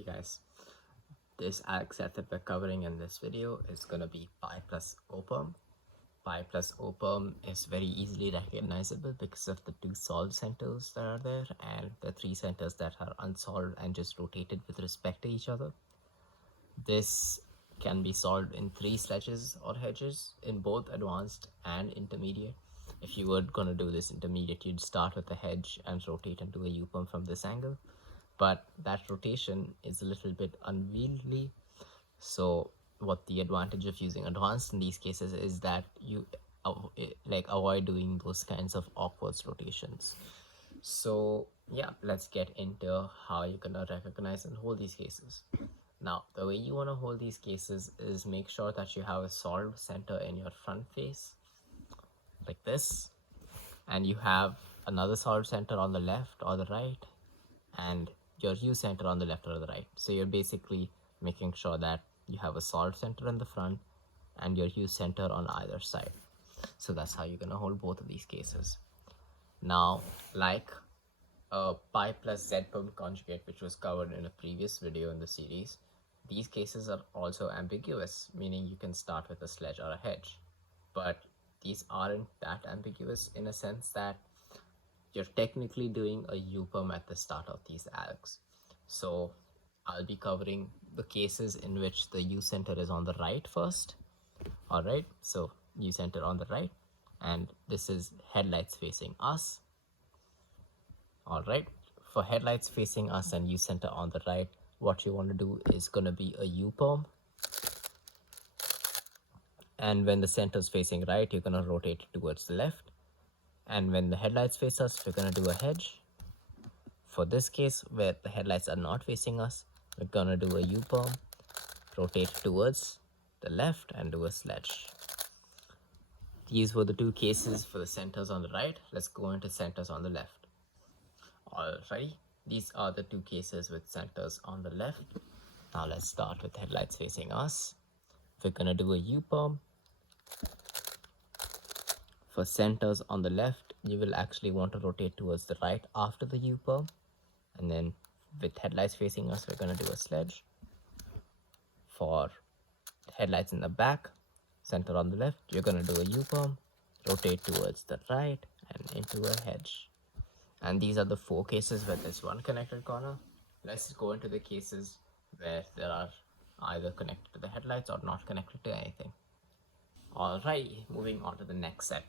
Hey guys, this ag set that we're covering in this video is going to be pi plus perm. Pi plus perm is very easily recognizable because of the two solved centers that are there and the three centers that are unsolved and just rotated with respect to each other. This can be solved in three sledges or hedges in both advanced and intermediate. If you were going to do this intermediate, you'd start with a hedge and rotate into a U-perm from this angle. But that rotation is a little bit unwieldy. So what the advantage of using advanced in these cases is that you avoid doing those kinds of awkward rotations. So yeah, let's get into how you're gonna recognize and hold these cases. Now, the way you want to hold these cases is make sure that you have a solved center in your front face, like this, and you have another solved center on the left or the right, and your U center on the left or the right. So you're basically making sure that you have a solved center in the front and your U center on either side. So that's how you're going to hold both of these cases. Now, like pi plus z perm conjugate, which was covered in a previous video in the series, these cases are also ambiguous, meaning you can start with a sledge or a hedge. But these aren't that ambiguous in a sense that you're technically doing a U-perm at the start of these algs. So I'll be covering the cases in which the U center is on the right first. All right, so U center on the right, and this is headlights facing us. All right, for headlights facing us and U center on the right, what you want to do is going to be a U-perm. And when the center is facing right, you're going to rotate towards the left. And when the headlights face us, we're going to do a hedge. For this case, where the headlights are not facing us, we're going to do a U-perm, rotate towards the left and do a sledge. These were the two cases for the centers on the right. Let's go into centers on the left. Alrighty, these are the two cases with centers on the left. Now let's start with headlights facing us. We're going to do a U-perm. For centers on the left, you will actually want to rotate towards the right after the U-perm. And then with headlights facing us, we're going to do a sledge. For headlights in the back, center on the left, you're going to do a U-perm, rotate towards the right and into a hedge. And these are the four cases where there's one connected corner. Let's go into the cases where there are either connected to the headlights or not connected to anything. Alright, moving on to the next set.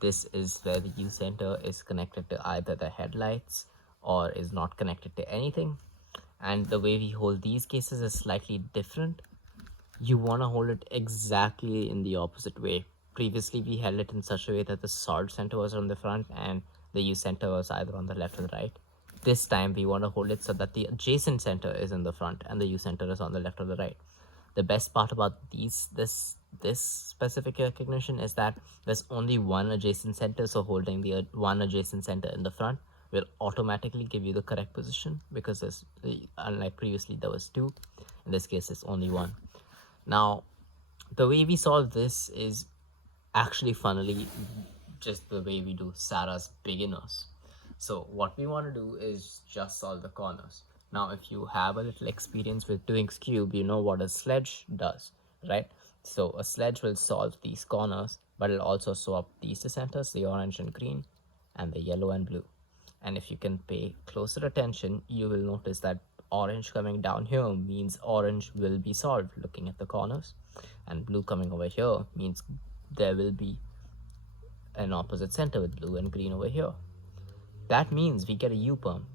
This is where the U center is connected to either the headlights or is not connected to anything. And the way we hold these cases is slightly different. You want to hold it exactly in the opposite way. Previously, we held it in such a way that the solved center was on the front and the U center was either on the left or the right. This time, we want to hold it so that the adjacent center is in the front and the U center is on the left or the right. The best part about this specific recognition is that there's only one adjacent center, so holding the one adjacent center in the front will automatically give you the correct position, because there's, unlike previously there was two, in this case it's only one. Now the way we solve this is actually funnily just the way we do Sarah's beginners. So what we want to do is just solve the corners. Now, if you have a little experience with doing Skewb, you know what a sledge does, right? So a sledge will solve these corners, but it'll also swap these two centers, the orange and green, and the yellow and blue. And if you can pay closer attention, you will notice that orange coming down here means orange will be solved looking at the corners, and blue coming over here means there will be an opposite center with blue and green over here. That means we get a U-perm,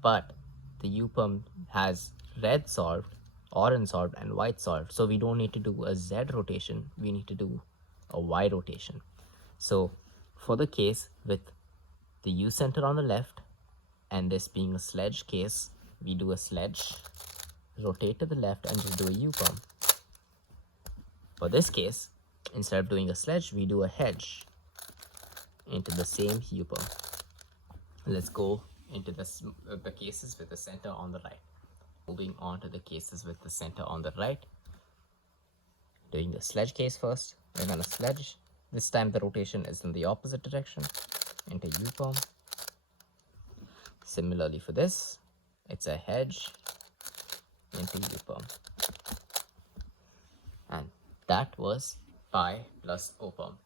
but the U-perm has red solved, orange solved, and white solved. So we don't need to do a Z rotation, we need to do a Y rotation. So for the case with the U center on the left, and this being a sledge case, we do a sledge, rotate to the left, and just do a U-perm. For this case, instead of doing a sledge, we do a hedge into the same U-perm. Let's go into the cases with the center on the right. Moving on to the cases with the center on the right. Doing the sledge case first. We're going to sledge. This time the rotation is in the opposite direction into U-perm. Similarly for this, it's a hedge into U perm. And that was pi plus O perm.